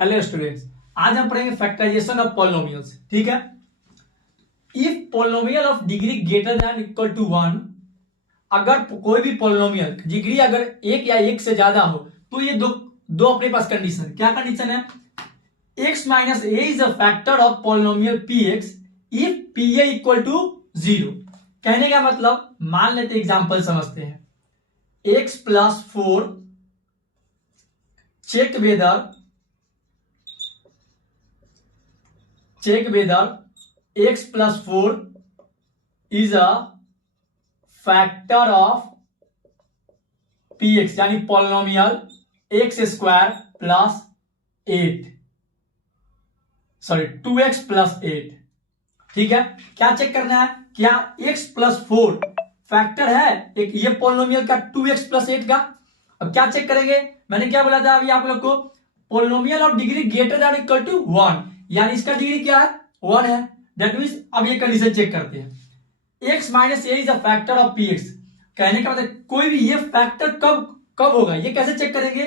Hello students, आज हम पढ़ेंगे फैक्टराइजेशन ऑफ पॉलिनोमियल्स। ठीक है। If polynomial of degree greater than equal to 1, अगर कोई भी पॉलिनोमियल डिग्री अगर एक या एक से ज्यादा हो तो ये दो दो अपने पास कंडीशन, क्या कंडीशन है? x minus A is a factor of polynomial P X if P A equal to 0। कहने का मतलब, मान लेते एग्जांपल समझते हैं। x plus 4 check whether x plus 4 is a factor of px, यानी polynomial x square plus 8, sorry 2x plus 8। ठीक है। क्या चेक करना है? क्या x प्लस 4 फैक्टर है एक ये पॉलिनोमियल का 2x प्लस 8 का? अब क्या चेक करेंगे? मैंने क्या बोला था अभी आप लोग को? Polynomial of degree greater than equal to 1, यानी इसका डिग्री क्या है? 1 है। दैट मींस अब ये कंडीशन चेक करते हैं। x minus A is a factor of P x. कहने का मतलब कोई भी ये फैक्टर कब कब होगा, ये कैसे चेक करेंगे?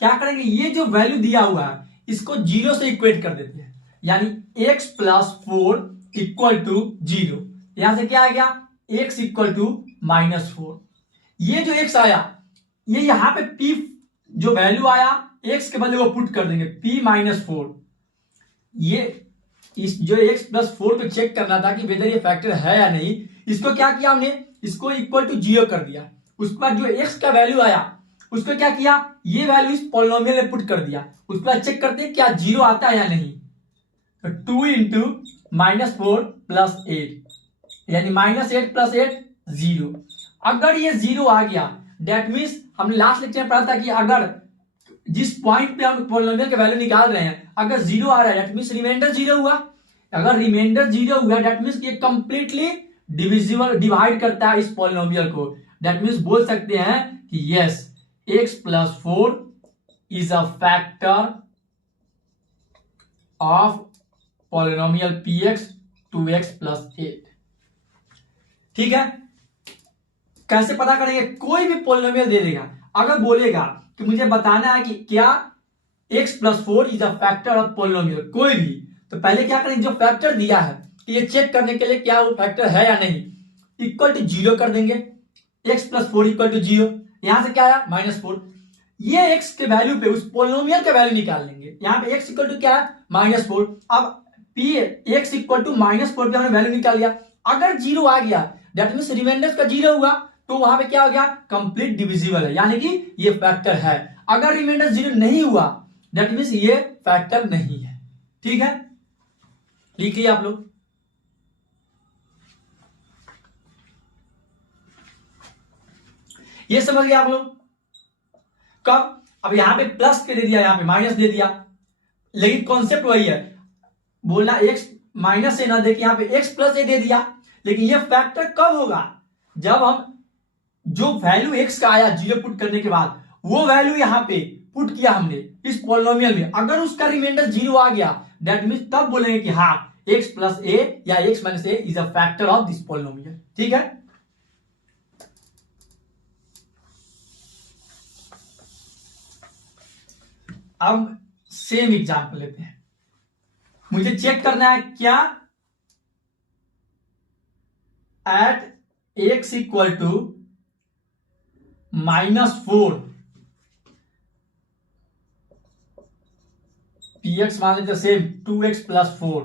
क्या करेंगे? ये जो वैल्यू दिया हुआ है इसको 0 से इक्वेट कर देते हैं, यानी x प्लस 4 इक्वल टू 0। यहां से क्या आ गया? x equal to minus 4। ये जो x आया, ये यहां पे p जो वैल्यू आया x के बदले वो पुट कर देंगे p माइनस 4। ये इस जो x प्लस 4 पे चेक करना था कि वेदर ये फैक्टर है या नहीं, इसको क्या किया हमने? इसको इक्वल टू 0 कर दिया। उसके बाद जो x का वैल्यू आया उसको क्या किया? ये वैल्यू इस पॉलिनोमियल में पुट कर दिया। उसके बाद चेक करते हैं क्या 0 आता है या नहीं। तो 2 इंटू माइनस 4 प्लस 8, यानी माइनस 8 प्लस 8 0। अगर ये 0 आ गया, दैट मीन्स हमने लास्ट लेक्चर में पढ़ा था कि अगर जिस पॉइंट पे हम पॉलिनोमियल के वैल्यू निकाल रहे हैं अगर 0 आ रहा है, दैट मीन्स रिमाइंडर 0 हुआ। अगर रिमाइंडर 0 हुआ दैट मीन्स ये कंप्लीटली डिविजिबल, डिवाइड करता है इस पॉलिनोमियल को। दैट मीन्स बोल सकते हैं कि yes, x plus 4 is a factor of polynomial px 2x plus 8। ठीक है। कैसे पता करेंगे? कोई भी पॉलिनोमियल दे देगा, अगर बोलेगा कि मुझे बताना है कि क्या x plus 4 is a factor of polynomial, कोई भी, तो पहले क्या करेंगे? जो फैक्टर दिया है कि ये चेक करने के लिए क्या वो फैक्टर है या नहीं, इक्वल टू 0 कर देंगे। x प्लस 4 इक्वल टू 0, यहां से क्या आया? माइनस 4। ये x के वैल्यू पे उस पॉलिनोमियल का वैल्यू निकाल लेंगे। यहां पे x इक्वल टू क्या है? माइनस 4। अब p x equal to minus 4 पे हमने वैल्यू निकाल लिया। अगर 0 आ गया दैट मींस रिमाइंडर का 0 हुआ, तो वहां पे क्या हो गया? कंप्लीट डिविजिबल है, यानी कि ये फैक्टर है। अगर रिमाइंडर 0 नहीं हुआ दैट मींस ये फैक्टर नहीं है। ठीक है, लिख लिया आप लोग? ये समझ गए आप लोग? कब? अब यहां पे प्लस के दे दिया, यहां पे माइनस दे दिया, लेकिन कॉन्सेप्ट वही है। बोलना x माइनस से ना दे के यहां पे x प्लस ए दे दिया, लेकिन ये फैक्टर कब होगा? जब हम जो वैल्यू x का आया 0 पुट करने के बाद, वो वैल्यू यहां पे पुट किया हमने इस पॉलिनोमियल में, अगर उसका रिमाइंडर 0 आ गया दैट मींस तब बोलेंगे कि हाँ x प्लस ए या x minus A is a factor of this polynomial. ठीक है। अब सेम एग्जांपल लेते हैं। मुझे चेक करना है क्या at x equal to minus 4 px मान लेते same 2x plus 4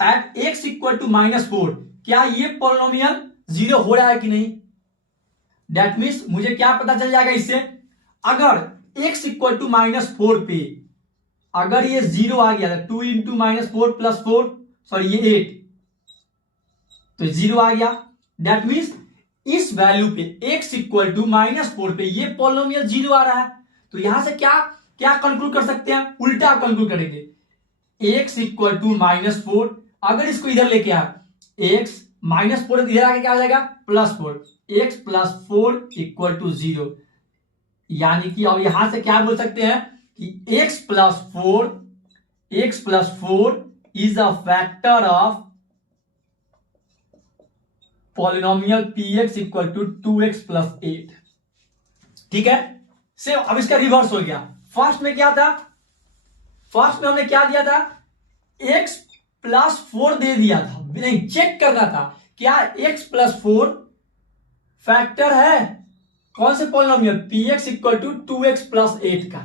at x equal to minus 4, क्या ये पॉलिनोमियल 0 हो रहा है कि नहीं? दैट मीन्स मुझे क्या पता चल जाएगा इससे? अगर x इक्वल टू माइनस 4 पे अगर ये 0 आ गया, 2 इंटू माइनस 4 प्लस 4, सॉरी ये 8, तो 0 आ गया। दैट मीन्स इस वैल्यू पे x इक्वल टू माइनस 4 पे ये पॉलिनोमियल 0 आ रहा है। तो यहां से क्या क्या कंक्लूड कर सकते हैं? उल्टा कंक्लूड करेंगे। x इक्वल टू माइनस 4, अगर इसको इधर लेके आ, x माइनस 4 इधर आके क्या आ जाएगा? Plus 4, x plus 4 equal to 0, यानी कि अब यहां से क्या बोल सकते हैं कि x plus 4 is a factor of polynomial px equal to 2x plus 8। ठीक है, सेम अब इसका रिवर्स हो गया। फर्स्ट में क्या था, फर्स्ट में हमने क्या दिया था, x प्लस 4 दे दिया था, नहीं चेक करना था क्या x प्लस 4 फैक्टर है कौन से polynomial, px equal to 2x plus 8 का।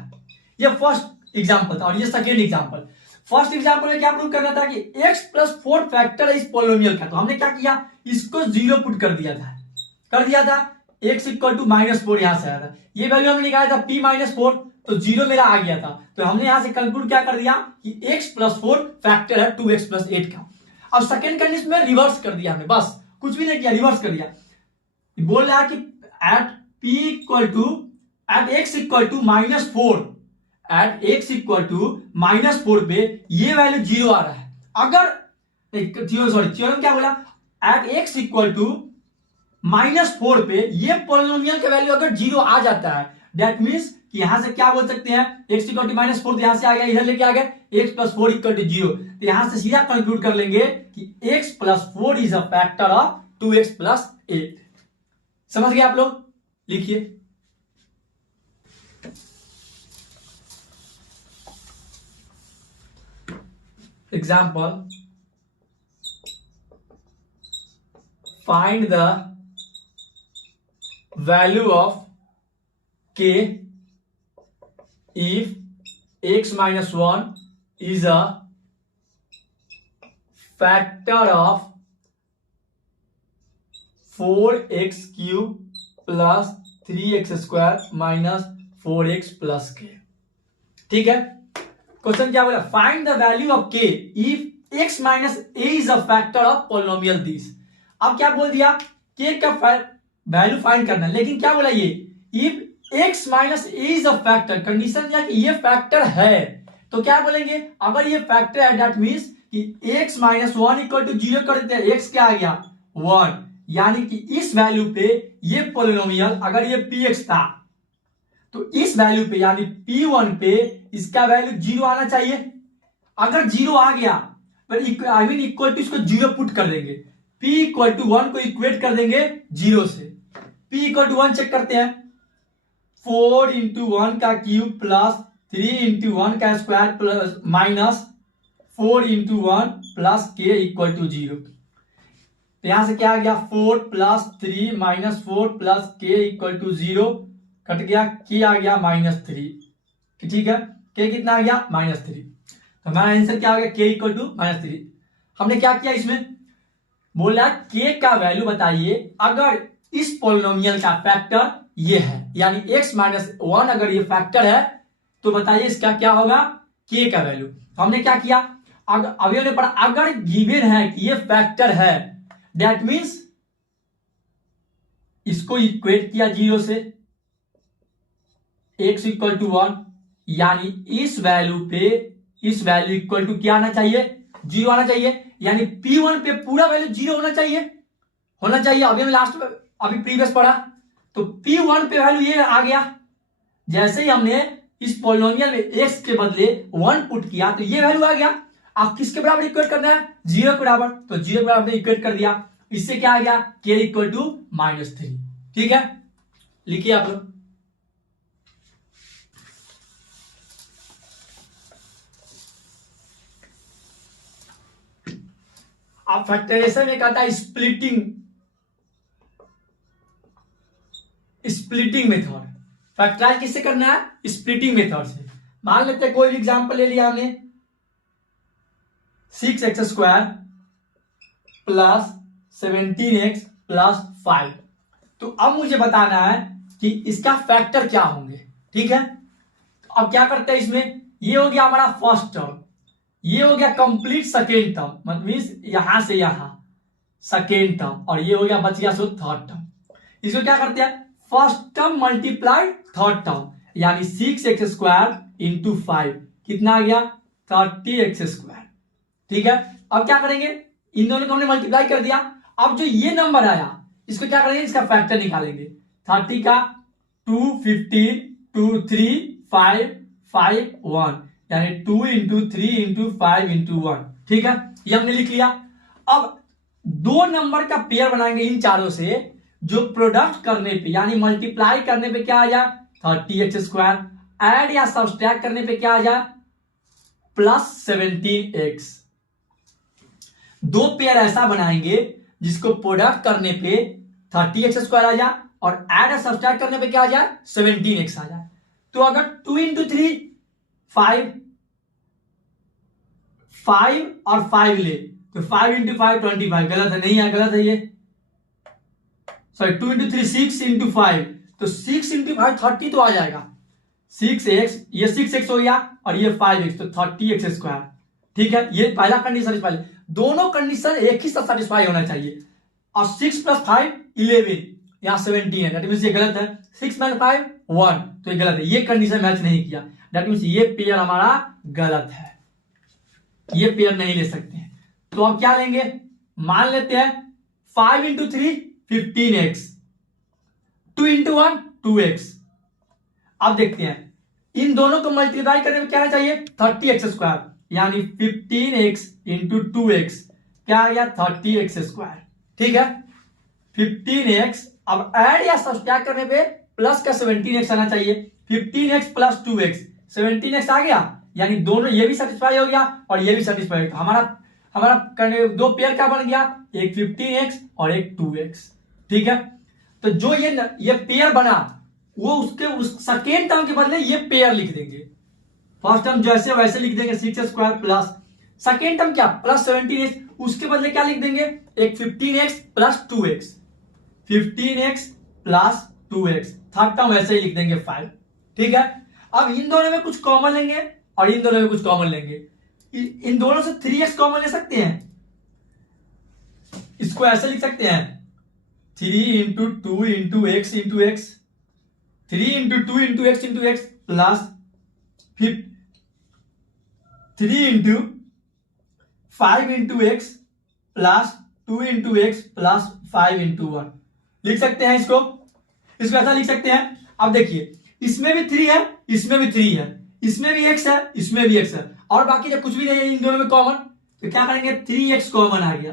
ये फर्स्ट एग्जांपल था और ये सेकेंड एग्जांपल। फर्स्ट एग्जांपल में क्या प्रूव करना था कि x प्लस 4 फैक्टर है इस पॉलिनोमियल का, तो हमने क्या किया, इसको जीरो पुट कर दिया था, x इक्वल टू -4 यहां से आया था, ये वैल्यू हमने निकाला था p -4, तो जीरो मेरा आ गया था, तो हमने यहां से कंक्लूड क्या कर दिया कि x प्लस 4 फैक्टर है 2x प्लस 8 का। अब सेकेंड कंडीशन में रिवर्स कर दिया हमने, बस कुछ भी नहीं किया, रिवर्स कर दिया। बोल रहा है कि at p equal to at x equal to -4, at x equal to -4 पे ये वैल्यू जीरो आ रहा है। अगर थ्योरम क्या बोला, एट x इक्वल टू -4 पे ये पॉलिनोमियल का वैल्यू अगर जीरो आ जाता है, दैट मींस कि यहां से क्या बोल सकते हैं, x इक्वल टू -4 तो यहां से आ गया, इधर लेके आ गए x प्लस 4 इक्वल टू 0, तो यहां से सीधा कंक्लूड कर लेंगे कि x plus 4 is a factor of 2x plus 8। समझ गए आप लोग, लिखिए। Example, find the value of k if x minus 1 is a factor of 4x cube plus 3x square minus 4x plus k। ठीक है, क्वेश्चन क्या बोला, find the value of k if x minus a is a factor of polynomial this. अब क्या बोल दिया, k का value find करना, लेकिन क्या बोला ये, if x minus a is a factor, condition दिया कि ये फैक्टर है, तो क्या बोलेंगे, अगर ये फैक्टर है दैट मींस कि x माइनस 1 इक्वल टू 0 कर देते हैं, x क्या आ गया 1, यानी कि इस वैल्यू पे ये पॉलिनोमियल अगर ये px था तो इस वैल्यू पे यानी p1 पे इसका वैल्यू 0 आना चाहिए। अगर 0 आ गया पर आई मीन इक्वल टू इसको 0 पुट कर देंगे, p इक्वल टू 1 को इक्वेट कर देंगे 0 से, p इक्वल टू 1 चेक करते हैं, 4 इंटू 1 का क्यूब प्लस 3 इंटू 1 का square plus minus 4 into 1 plus के इक्वल टू 0। तो यहां से क्या आ गया, 4 प्लस 3 माइनस 4 प्लस के इक्वल टू 0, कट गया, के आ गया -3। ठीक है, के कितना आ गया -3, तो हमारा आंसर क्या हो गया, के इक्वल टू -3। हमने क्या किया, इसमें बोला के का वैल्यू बताइए अगर इस पॉलिनोमियल का फैक्टर ये है, यानी x माइनस 1 अगर ये फैक्टर है तो बताइए इसका क्या होगा, k का वैल्यू। हमने क्या किया, अभी हमने पढ़ा अगर गिवन है कि ये फैक्टर है, दैट मींस इसको इक्वेट किया 0 से, x इक्वल टू 1, यानी इस वैल्यू पे इस वैल्यू इक्वल टू क्या आना चाहिए, 0 आना चाहिए, यानी p1 पे पूरा वैल्यू 0 होना चाहिए। अभी हम लास्ट में अभी प्रीवियस पढ़ा तो p1 पे वैल्यू ये आ गया, जैसे ही हमने इस पॉलिनोमियल में x के बदले 1 पुट किया तो ये वैल्यू आ गया। अब किसके बराबर इक्वेट करना है, 0 के बराबर, तो 0 के बराबर इक्वेट कर दिया, इससे क्या आ गया, k इक्वल टू -3। ठीक है, लिखिए आप लोग। अब फैक्टराइजेशन में कहता है स्प्लिटिंग मेथड। फैक्टराइज किससे करना है, स्प्लिटिंग मेथड से। मान लेते हैं कोई भी एग्जांपल ले लिया हमने, 6x² प्लस 17x प्लस 5, तो अब मुझे बताना है कि इसका फैक्टर क्या होंगे। ठीक है, तो अब क्या करते हैं, इसमें ये हो गया हमारा फर्स्ट टर्म, ये हो गया कंप्लीट सेकेंड टर्म, मतलब मींस यहां से यहां सेकेंड टर्म, और ये हो गया बच गया सो थर्ड टर्म। इसको क्या करते हैं, first term multiply third term, यानी 6x² इंटू 5 कितना आ गया 30x²। ठीक है, अब क्या करेंगे, इन दोनों को हमने मल्टीप्लाई कर दिया, अब जो ये नंबर आया इसको क्या करेंगे, इसका फैक्टर निकालेंगे, 30 का 2 15 2 3 5 5 1, यानी 2 इंटू 3 इंटू 5 इंटू 1। ठीक है, ये हमने लिख लिया। अब दो नंबर का पेयर बनाएंगे इन चारों से, जो प्रोडक्ट करने पे यानी मल्टीप्लाई करने पे क्या आया 30x²। ऐड या सब्सट्रैक्ट करने पे क्या आ जाए, +17x। दो पेयर ऐसा बनाएंगे जिसको प्रोडक्ट करने पे 30x² आ जाए और ऐड या सब्सट्रैक्ट करने पे क्या आ जाए, 17x आ जाए। तो अगर 2 × 3 5 और 5 ले तो 5 × 5 25, गलत है, नहीं है, गलत है ये, सॉरी 2 × 3 6 × 5, तो 6 × 5 30 तो आ जाएगा, 6x, ये 6x हो गया और ये 5x, तो 30x²। ठीक है, ये पहला कंडीशन। पहले दोनों कंडीशन एक ही साथ सेटिस्फाई होना चाहिए। और 6 + 5 11, यहां 17 है, दैट मींस ये गलत है। 6 - 5 1, तो ये गलत है, ये कंडीशन मैच नहीं किया, दैट मींस ये पेयर हमारा गलत है, ये पेयर नहीं ले सकते हैं। तो अब क्या लेंगे, मान लेते हैं 5 × 3 15x, 2 × 1 2x। अब देखते हैं इन दोनों को मल्टीप्लाई करने में क्या आना चाहिए, 30x², यानी 15x × 2x क्या आ गया, 30x²। ठीक है, 15x, अब ऐड या सब्सट्रैक्ट करने पे प्लस का 17x आना चाहिए। 15x + 2x, 17x आ गया, यानी दोनों ये भी सेटिस्फाई हो गया और ये भी सेटिस्फाई हो गया। हमारा दो पेयर क्या बन गया, एक 15x और एक 2x। ठीक है, तो जो ये पेयर बना वो उसके उस सेकेंड टर्म के बदले ये पेयर लिख देंगे। फर्स्ट टर्म जैसे वैसे लिख देंगे 6x² प्लस सेकेंड टर्म क्या +17x, उसके बदले क्या लिख देंगे, एक 15x + 2x, 15x + 2x, third term वैसे ही लिख देंगे 5। ठीक है, अब इन दोनों में कुछ कॉमन लेंगे और इन दोनों में कुछ कॉमन लेंगे। इन दोनों से 3x कॉमन ले सकते हैं, इसको ऐसे लिख सकते हैं 3 × 2 × x × x, 3 × 2 × x × x plus 3 × 5 × x plus 2 × x plus 5 × 1 लिख सकते हैं। इसको ऐसा लिख सकते हैं। अब देखिए इसमें भी 3 है, इसमें भी 3 है, इसमें भी x है, इसमें भी x है, और बाकी जब कुछ भी नहीं है इन दोनों में कॉमन, तो क्या करेंगे 3x कॉमन आ गया,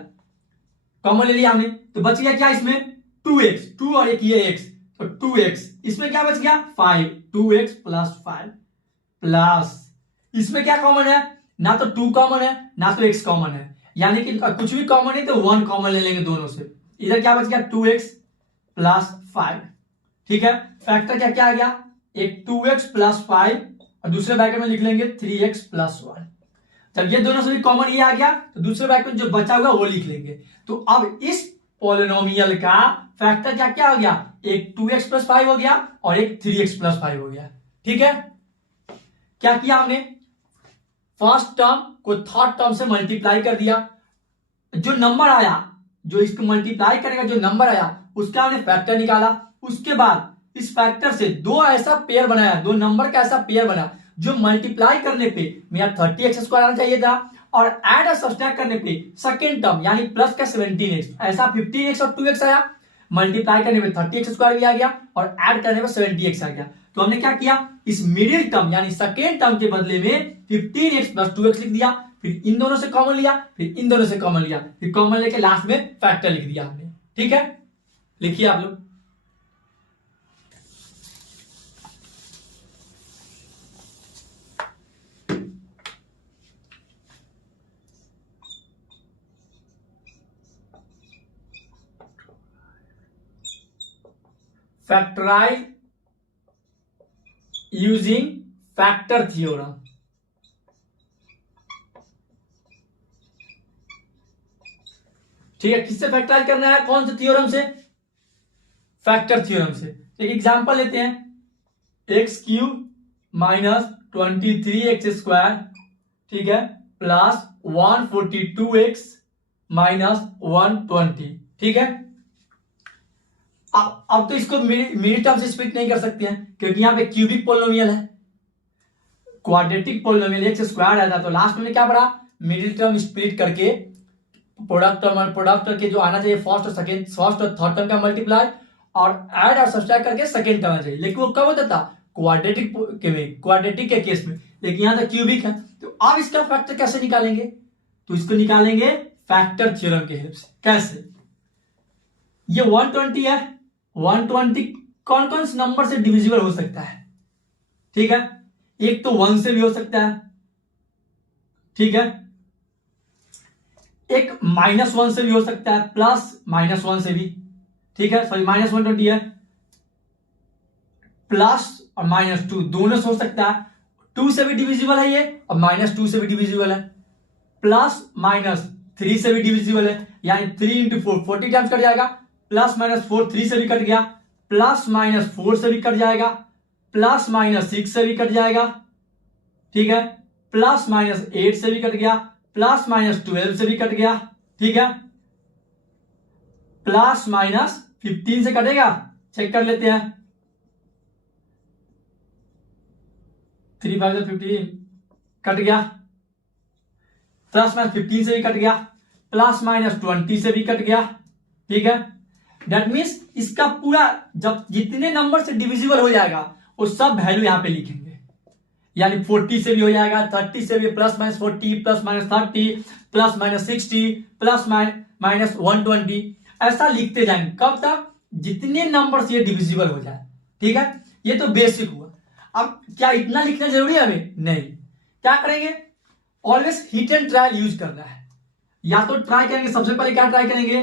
कॉमन ले लिया हमने, तो बच गया क्या इसमें 2x, 2 और एक ये x, तो 2x, इसमें क्या बच गया 5, 2x + 5 प्लस इसमें क्या कॉमन है, ना तो 2 कॉमन है ना तो x कॉमन है, यानी कि कुछ भी कॉमन है तो 1 कॉमन ले लेंगे दोनों से। इधर क्या बच गया 2x + 5। ठीक है, फैक्टर क्या क्या आ गया, एक 2x + 5 और दूसरे ब्रैकेट में लिख लेंगे 3x + 1। जब ये दोनों से भी कॉमन ये आ गया तो दूसरे ब्रैकेट में जो बचा हुआ वो लिख लेंगे। तो अब इस पॉलिनोमियल का फैक्टर क्या क्या हो गया, एक 2x + 5 हो गया और एक 3x + 5 हो गया। ठीक है, क्या किया हमने, फर्स्ट टर्म को थर्ड टर्म से मल्टीप्लाई कर दिया, जो नंबर आया, जो इसको मल्टीप्लाई करेगा जो नंबर आया उसका हमने फैक्टर निकाला। उसके बाद इस फैक्टर से दो ऐसा पेयर बनाया, दो नंबर का ऐसा पेयर बना जो मल्टीप्लाई करने पे मेरा 30x² आना चाहिए था, और ऐड और सब्सट्रैक्ट करने पे सेकेंड टर्म यानी प्लस का 17x, ऐसा 15x और 2x आया, मल्टीप्लाई करने पे 30x² भी आ गया और ऐड करने पे 70x आ गया। तो हमने क्या किया, इस मिडिल टर्म यानी सेकेंड टर्म के बदले में 15x + 2x लिख दिया, फिर इन दोनों से कॉमन लिया, फिर इन दोनों से कॉमन लिया, फिर कॉमन लेके लास्ट में फैक्टर लिख दिया हमने। ठीक है, लिखिए आप लोग। Factorize using factor theorem. ठीक है, किससे फैक्टराइज करना है, कौन से थ्योरम से, फैक्टर थ्योरम से। एक एग्जांपल लेते हैं, x³ - 23x², ठीक है, प्लस 142x - 120। ठीक है, अब तो इसको मिडिल टर्म से स्प्लिट नहीं कर सकते हैं क्योंकि यहां पे क्यूबिक पोलिनोमियल है, क्वाड्रेटिक पोलिनोमियल x² आया था, तो लास्ट में क्या पड़ा, मिडिल टर्म स्प्लिट करके प्रोडक्ट करके जो आना चाहिए फर्स्ट और सेकंड, फर्स्ट और थर्ड टर्म का मल्टीप्लाई, और ऐड और सब्सट्रैक्ट करके सेकंड टर्म आना चाहिए। लेकिन वो कब होता था, क्वाड्रेटिक के केस में, लेकिन यहां तो क्यूबिक है। तो अब इसका फैक्टर कैसे निकालेंगे, तो इसको निकालेंगे फैक्टर थ्योरम के हेल्प से। कैसे, ये 120 है, 120 कौन कौन से नंबर से डिविजिबल हो सकता है, ठीक है, एक तो 1 से भी हो सकता है, ठीक है, एक -1 से भी हो सकता है, प्लस -1 से भी, ठीक है, सॉरी -120 है, प्लस और -2 दोनों से हो सकता है, 2 से भी डिविजिबल है ये और -2 से भी डिविजिबल है, प्लस -3 से भी डिविजिबल है, यानी 3 × 4 40 टाइम्स कट जाएगा, प्लस -4 3 से भी कट गया, प्लस -4 से भी कट जाएगा, प्लस -6 से भी कट जाएगा, ठीक है, प्लस -8 से भी कट गया, प्लस -12 से भी कट गया, ठीक है, प्लस -15 से कटेगा, चेक कर लेते हैं, 3 × 5 = 15 कट गया, प्लस -15 से भी कट गया, प्लस -20 से भी कट गया, ठीक है, दैट मीन्स इसका पूरा जब जितने नंबर से डिविजिबल हो जाएगा वो सब वैल्यू यहां पे लिखेंगे, यानी 40 से भी हो जाएगा, 30 से भी, प्लस -40 प्लस -30 प्लस -60 प्लस -120, ऐसा लिखते जाएंगे, कब तक, जितने नंबर से ये डिविजिबल हो जाए, ठीक है, ये तो बेसिक हुआ। अब क्या इतना लिखना जरूरी है हमें? नहीं, क्या करेंगे, always hit and trial use करना है, या तो ट्राई करेंगे, सबसे पहले क्या ट्राई करेंगे,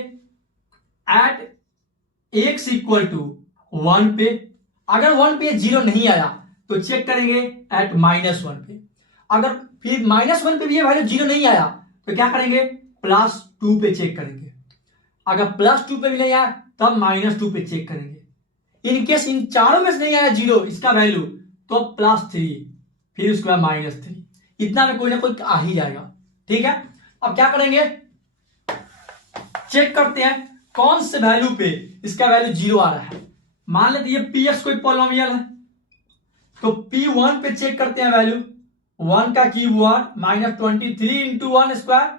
एट x = 1 पे, अगर 1 पे 0 नहीं आया तो चेक करेंगे एट -1 पे, अगर फिर -1 पे भी ये वैल्यू 0 नहीं आया तो क्या करेंगे, +2 पे चेक करेंगे, अगर +2 पे भी नहीं आया तब -2 पे चेक करेंगे, इनकेस इन चारों में से नहीं आया 0 इसका वैल्यू तो +3, फिर उसके बाद -3, इतना में कोई ना कोई आ ही जाएगा, ठीक है। अब क्या करेंगे, चेक करते हैं कौन से वैल्यू पे इसका वैल्यू 0 आ रहा है, मान लेते ये px कोई पॉलिनोमियल है, तो p1 पे चेक करते हैं वैल्यू, 1 का क्यूब 1 -23 × 1 स्क्वायर,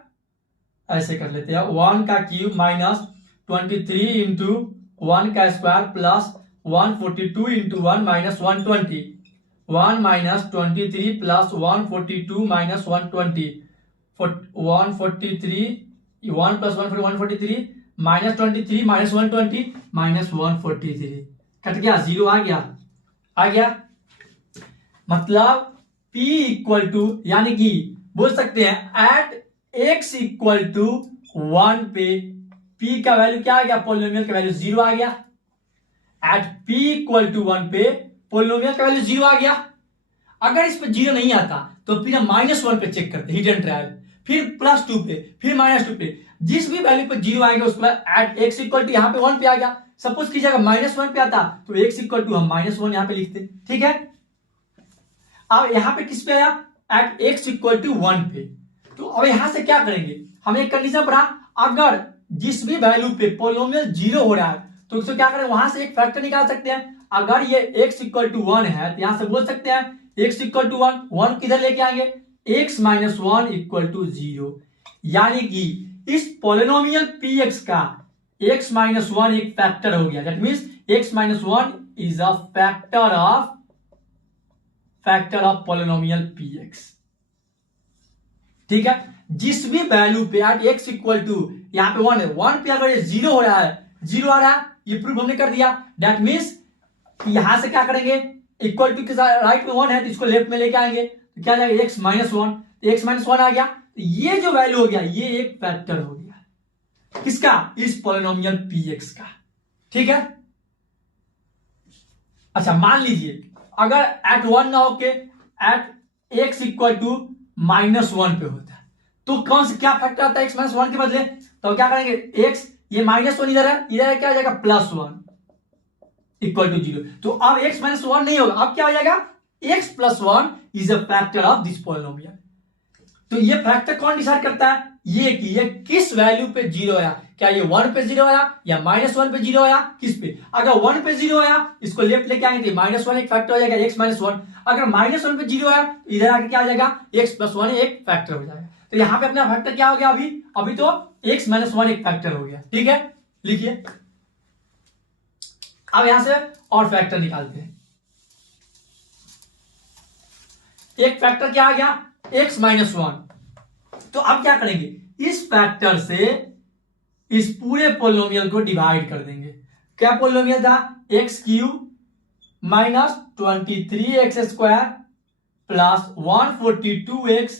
ऐसे कर लेते हैं, 1 का क्यूब -23 × 1 का स्क्वायर प्लस 142 × 1 -120, 1 -23 प्लस 142 -120, 143, 1 + 1 143 -23 -120 -143, कट गया, 0 आ गया, मतलब P = यानी कि बोल सकते हैं एट x = 1 पे P का वैल्यू क्या आ गया, पोलिनोमियल का वैल्यू 0 आ गया, एट P = 1 पे पोलिनोमियल का वैल्यू 0 आ गया, अगर इस पे 0 नहीं आता तो फिर हम -1 पे चेक करते, हिट एंड ट्रायल, फिर +2 पे, फिर -2 पे, जिस भी वैल्यू पे 0 आएगा उसके बाद एट x = यहाँ पे 1 पे आ गया, सपोज कीजिएगा -1 पे आता तो x = हम -1 यहाँ पे लिखते, ठीक है। अब यहाँ पे किस पे आया, एट x = 1 पे, तो अब यहां से क्या करेंगे, हमें एक कंडीशन पढ़ा, अगर जिस भी वैल्यू पे पोलिनोमियल 0 हो रहा है तो उसको क्या करें, वहां से एक फैक्टर निकाल सकते हैं, अगर ये x = 1 है तो यहां से बोल सकते हैं x = 1 किधर लेके आएंगे, x - 1 = 0, यानी कि इस पोलिनोमियल px का x - 1 एक फैक्टर हो गया, that means x - 1 is a factor of polynomial px, ठीक है। जिस भी वैल्यू पे एट x = यहाँ पे 1 है, 1 पे अगर ये 0 हो रहा है, 0 आ रहा है, ये प्रूफ हमने कर दिया, दैट मींस यहां से क्या करेंगे, इक्वल टू के साथ राइट में 1 है तो इसको लेफ्ट में लेके आएंगे, तो क्या जाएगा, x - 1, x - 1 आ गया, तो ये जो वैल्यू हो गया ये एक फैक्टर हो गया, किसका, इस पोलिनोमियल px का, ठीक है। अच्छा मान लीजिए अगर एट 1 ना होके एट x = -1 पे होता है तो कौन से क्या फैक्टर आता है x - 1 के बदले, तो क्या करेंगे, x ये -1 इधर है, इधर क्या आ जाएगा, +1 = 0, तो अब x - 1 नहीं होगा, अब क्या हो जाएगा, x + 1 is a factor of this polynomial, तो ये फैक्टर कौन डिसाइड करता है, ये कि ये किस वैल्यू पे 0 आया, क्या ये 1 पे 0 आया या -1 पे 0 आया, किस पे, अगर 1 पे 0 आया इसको लेफ्ट लेके आएंगे तो -1 एक फैक्टर हो जाएगा, x - 1, अगर -1 पे 0 आया तो इधर आके क्या आ जाएगा, x + 1 एक फैक्टर हो जाएगा, तो यहां पे अपना फैक्टर क्या हो गया, अभी तो x - 1 एक फैक्टर हो गया, ठीक है, लिखिए। अब यहां से और फैक्टर निकालते हैं, एक फैक्टर क्या आ गया, x - 1, तो अब क्या करेंगे, इस फैक्टर से इस पूरे पोलिनोमियल को डिवाइड कर देंगे, क्या पोलिनोमियल था, x³ minus 23x² plus 142x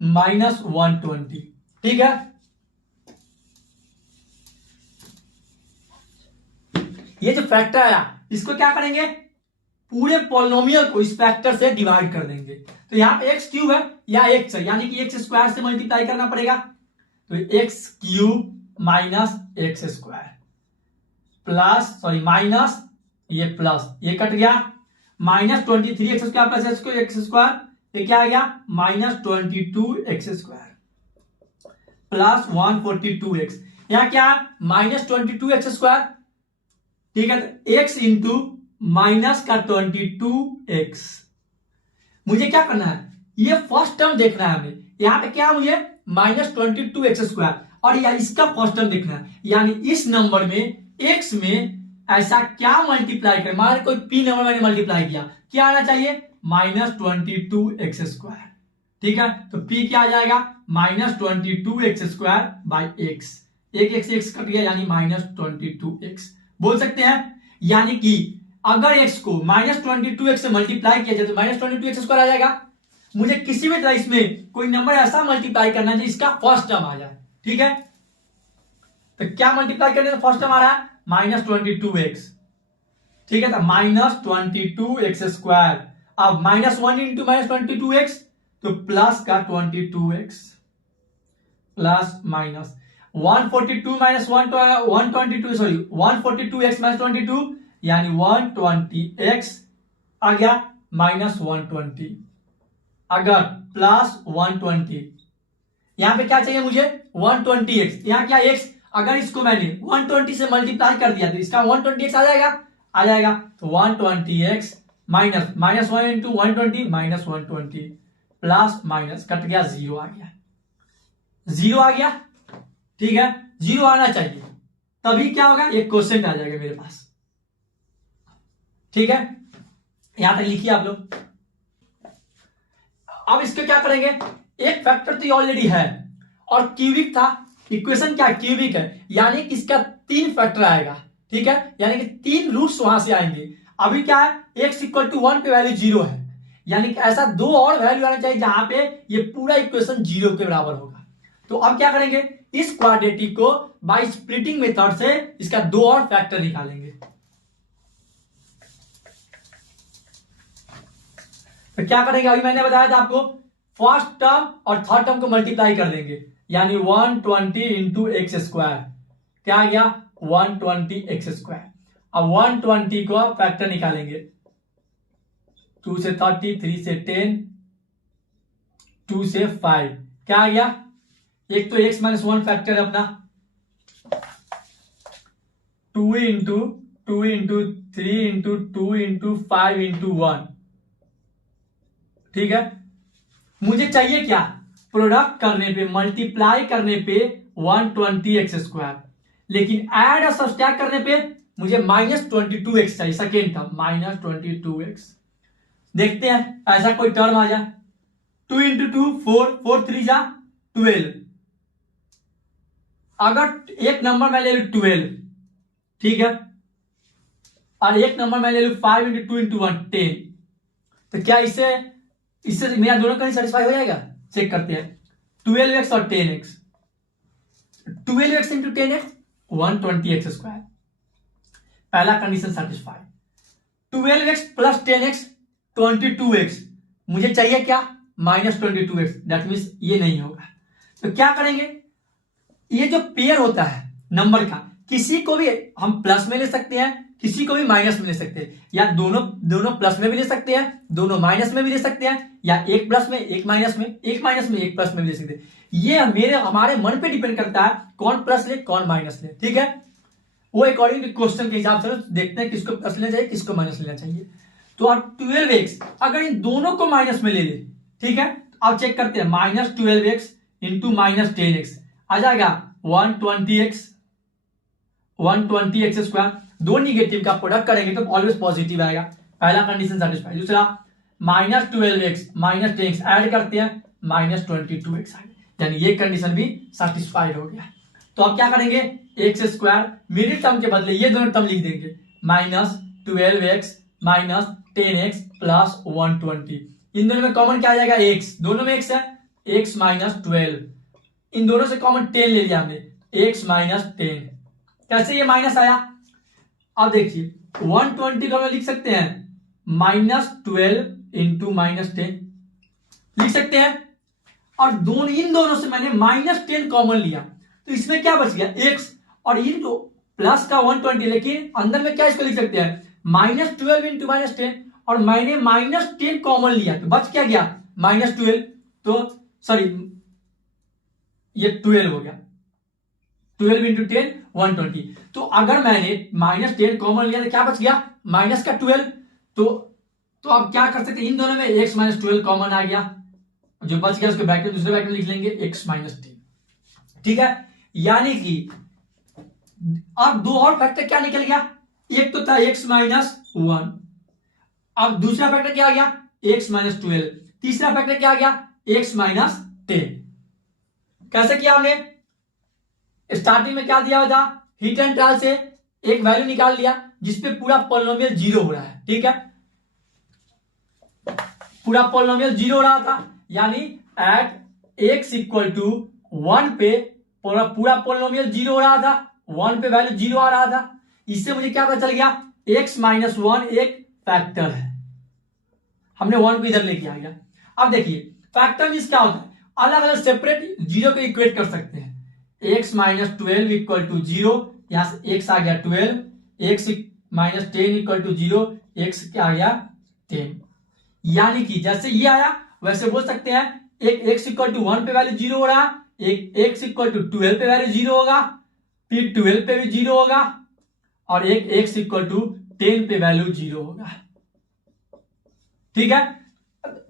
minus 120। ठीक है, ये जो फैक्टर आया इसको क्या करेंगे, पूरे पॉलिनोमियल को इस फैक्टर से डिवाइड कर देंगे। तो यहाँ पे एक्स क्यूब है या एक्स है, यानी कि एक्स स्क्वायर से मल्टीप्लाई करना पड़ेगा। तो x cube minus x square plus minus ये प्लस ये कट गया, minus 23x square plus x square, ये क्या आ गया minus 22x square plus 142x, यहाँ क्या माइनस 22x स्क्वायर। ठीक है, तो x इंटू माइनस का 22x, मुझे क्या करना है, ये फर्स्ट टर्म देखना है हमें। यहां पे क्या मुझे माइनस 22x स्क्वायर और या इसका फर्स्ट टर्म देखना है, यानी इस नंबर में x में ऐसा क्या मल्टीप्लाई करें, मान कोई p नंबर मैंने मल्टीप्लाई किया, क्या आना चाहिए माइनस 22x स्क्वायर। ठीक है, तो p क्या आ जाएगा minus 22x square by x, एक x कट गया यानी माइनस 22x बोल सकते हैं। यानी कि अगर x को माइनस 22x से मल्टीप्लाई किया जाए तो माइनस 22x स्क्वायर आ जाएगा। मुझे किसी भी तरह इसमें कोई नंबर ऐसा मल्टीप्लाई करना है जिसका फर्स्ट टर्म आ जाए। ठीक है, तो क्या मल्टीप्लाई करने से फर्स्ट टर्म आ रहा है माइनस 22x। ठीक है, तो माइनस 22x स्क्वायर, अब माइनस 1 इंटू माइनस 22x तो प्लस का 22x plus minus 142 minus 122 142x minus 22 यानी 120x आ गया माइनस 120, अगर प्लस 120, यहां पे क्या चाहिए मुझे 120x, यहां क्या x, अगर इसको मैंने 120 से मल्टीप्लाई कर दिया तो इसका 120x आ जाएगा। तो 120x minus minus 1 into 120 minus 120 plus minus cut गया, जीरो आ गया, जीरो आ गया। ठीक है, जीरो आना चाहिए तभी क्या होगा, एक क्वेश्चन आ जाएगा मेरे पास। ठीक है, यहां तक लिखिए आप लोग। अब इसके क्या करेंगे, एक फैक्टर तो ऑलरेडी है और क्यूबिक था, इक्वेशन क्या क्यूबिक है, यानी कि इसका 3 फैक्टर आएगा। ठीक है, यानी कि 3 रूट्स वहां से आएंगे। अभी क्या है, x इक्वल टू 1 पे वैल्यू 0 है, यानी कि ऐसा 2 और वैल्यू आना चाहिए जहां पे ये पूरा इक्वेशन 0 के बराबर होगा। तो अब क्या करेंगे, इस क्वाड्रेटिक को बाय स्प्लिटिंग मेथड से इसका 2 और फैक्टर निकालेंगे। तो क्या करेंगे, अभी मैंने बताया था आपको, फर्स्ट टर्म और थर्ड टर्म को मल्टीप्लाई कर देंगे, यानी 120 इंटू एक्स स्क्वायर, क्या आ गया 120x स्क्वायर। अब 120 को फैक्टर निकालेंगे, 2 से 30, 3 से 10, 2 से 5, क्या आ गया, एक तो x माइनस 1 फैक्टर है अपना, 2 into 2 into 3 into 2 into 5 into 1। ठीक है, मुझे चाहिए क्या, प्रोडक्ट करने पे मल्टीप्लाई करने पे 120x स्क्वायर, लेकिन ऐड और सब्सट्रैक्ट करने पे मुझे माइनस 22x चाहिए, सेकेंड टर्म माइनस 22x। देखते हैं ऐसा कोई टर्म आ जाए, 2 इंटू 2 4, 4 3 जा 12, अगर एक नंबर मैं ले लू 12, ठीक है, और एक नंबर मैं ले लू 5 इंटू 2 इंटू 1 10, तो क्या इससे मेरा दोनों का सेटिस्फाई हो जाएगा, चेक करते हैं। 12x और 10x, 12x into 10x 120x square, पहला condition satisfy. 12x plus 10x 22x, मुझे चाहिए क्या माइनस 22x, दैट मीन्स ये नहीं होगा। तो क्या करेंगे, ये जो पेयर होता है नंबर का, किसी को भी हम प्लस में ले सकते हैं, किसी को भी माइनस में ले सकते हैं, या दोनों प्लस में भी ले सकते हैं, दोनों माइनस में भी ले सकते हैं, या एक प्लस में एक माइनस में, एक माइनस में एक प्लस में भी ले सकते हैं। ये हमारे मन पे डिपेंड करता है कौन प्लस ले कौन माइनस ले। ठीक है, वो अकॉर्डिंग टू क्वेश्चन के हिसाब से देखते हैं किसको प्लस लेना चाहिए किसको माइनस लेना चाहिए। तो अब 12x अगर इन दोनों को माइनस में ले ले, ठीक है, अब चेक करते हैं, minus 12x into minus 10x आ जाएगा 120x स्क्वायर, दो निगेटिव का प्रोडक्ट करेंगे तो ऑलवेज पॉजिटिव आएगा, पहला कंडीशन सेटिस्फाई। दूसरा minus 12x minus 10x add करते हैं माइनस 22x आएगा, यानी ये कंडीशन भी सेटिस्फाइड हो गया। तो अब क्या करेंगे, एक्स स्क्वायर मिडिल टर्म के बदले ये दोनों टर्म लिख देंगे, minus 12x minus 10x plus 120। इन दोनों में कॉमन क्या आ जाएगा, x, दोनों में x है, x माइनस 12। इन दोनों से कॉमन 10 ले लिया हमने, x माइनस 10। कैसे ये माइनस आया, अब देखिए 120 को हम लिख सकते हैं माइनस 12 इंटू माइनस 10 लिख सकते हैं, और इन दोनों से मैंने माइनस 10 कॉमन लिया, तो इसमें क्या बच गया x, और इनको प्लस का 120, लेकिन अंदर में क्या इसको लिख सकते हैं माइनस 12 इंटू माइनस 10, और मैंने माइनस 10 कॉमन लिया तो बच क्या गया माइनस 12, तो सॉरी ये 12 हो गया, 12 इंटू 10 120। तो अगर मैंने माइनस 10 कॉमन लिया तो क्या बच गया माइनस का 12, तो अब क्या कर सकते हैं, इन दोनों में x माइनस 12 कॉमन आ गया, जो बच गया उसके ब्रैकेट दूसरे ब्रैकेट में लिख लेंगे x माइनस 10। ठीक है, यानी कि अब दो और फैक्टर क्या निकल गया, एक तो था x माइनस 1, अब दूसरा फैक्टर क्या आ गया x माइनस 12, तीसरा फैक्टर क्या आ गया x माइनस 10। कैसे किया हमने, स्टार्टिंग में क्या दिया हुआ था, हिट एंड ट्रायल से एक वैल्यू निकाल लिया जिसपे पूरा पॉलिनोमियल जीरो हो रहा है। ठीक है, पूरा पॉलिनोमियल जीरो हो रहा था, यानी एट x इक्वल टू 1 पे पूरा पॉलिनोमियल जीरो हो रहा था, 1 पे वैल्यू जीरो आ रहा था। इससे मुझे क्या पता चल गया, x माइनस 1 एक फैक्टर है, हमने 1 को इधर लेके आ गया। अब देखिए फैक्टर मींस क्या होता है, अलग अलग सेपरेट जीरो को इक्वेट कर सकते हैं, x माइनस 12 इक्वल टू 0, यहां से x आ गया 12, x minus 10 equal to 0, x क्या आ गया 10। यानी कि जैसे ये आया वैसे बोल सकते हैं, एक x इक्वल टू 1 पे वैल्यू जीरो हो रहा, एक x इक्वल टू 12 पे वैल्यू जीरो होगा, फिर 12 पे भी जीरो होगा, और एक x इक्वल टू 10 पे वैल्यू जीरो होगा। ठीक है,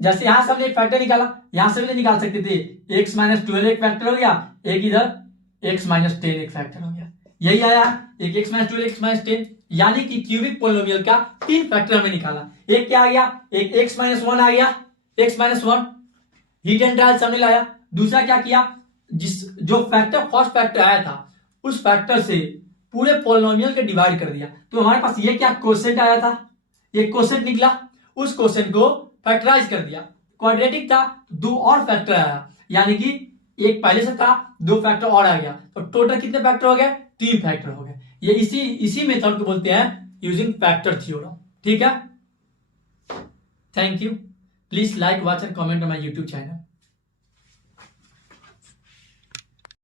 जैसे यहां से हमने एक फैक्टर निकाला, यहां से भी निकाल सकते थे, x माइनस 12 एक फैक्टर हो गया, एक इधर x माइनस 10 एक फैक्टर हो गया, यही आया एक x माइनस 12 x माइनस 10, यानी कि क्यूबिक पोलिनोमियल का 3 फैक्टर हमने निकाला। एक क्या आ गया, एक x माइनस 1 आ गया, x minus 1 hit and trial हमने लाया। दूसरा क्या किया, जो फैक्टर फर्स्ट फैक्टर आया था उस फैक्टर से पूरे पोलिनोमियल के डिवाइड कर दिया, तो हमारे पास ये क्या क्वोशिएंट आया था, ये क्वोशिएंट निकला, उस क्वोशिएंट को फैक्टराइज कर दिया, क्वाड्रेटिक था, दो और फैक्टर आया, यानी कि एक पहले से था, दो फैक्टर और आ गया, तो टोटल कितने फैक्टर हो गए, 3 फैक्टर हो गए। ये इसी मेथड को बोलते हैं यूजिंग फैक्टर थ्योरम। ठीक है, thank you, please like, watch and comment on my YouTube channel.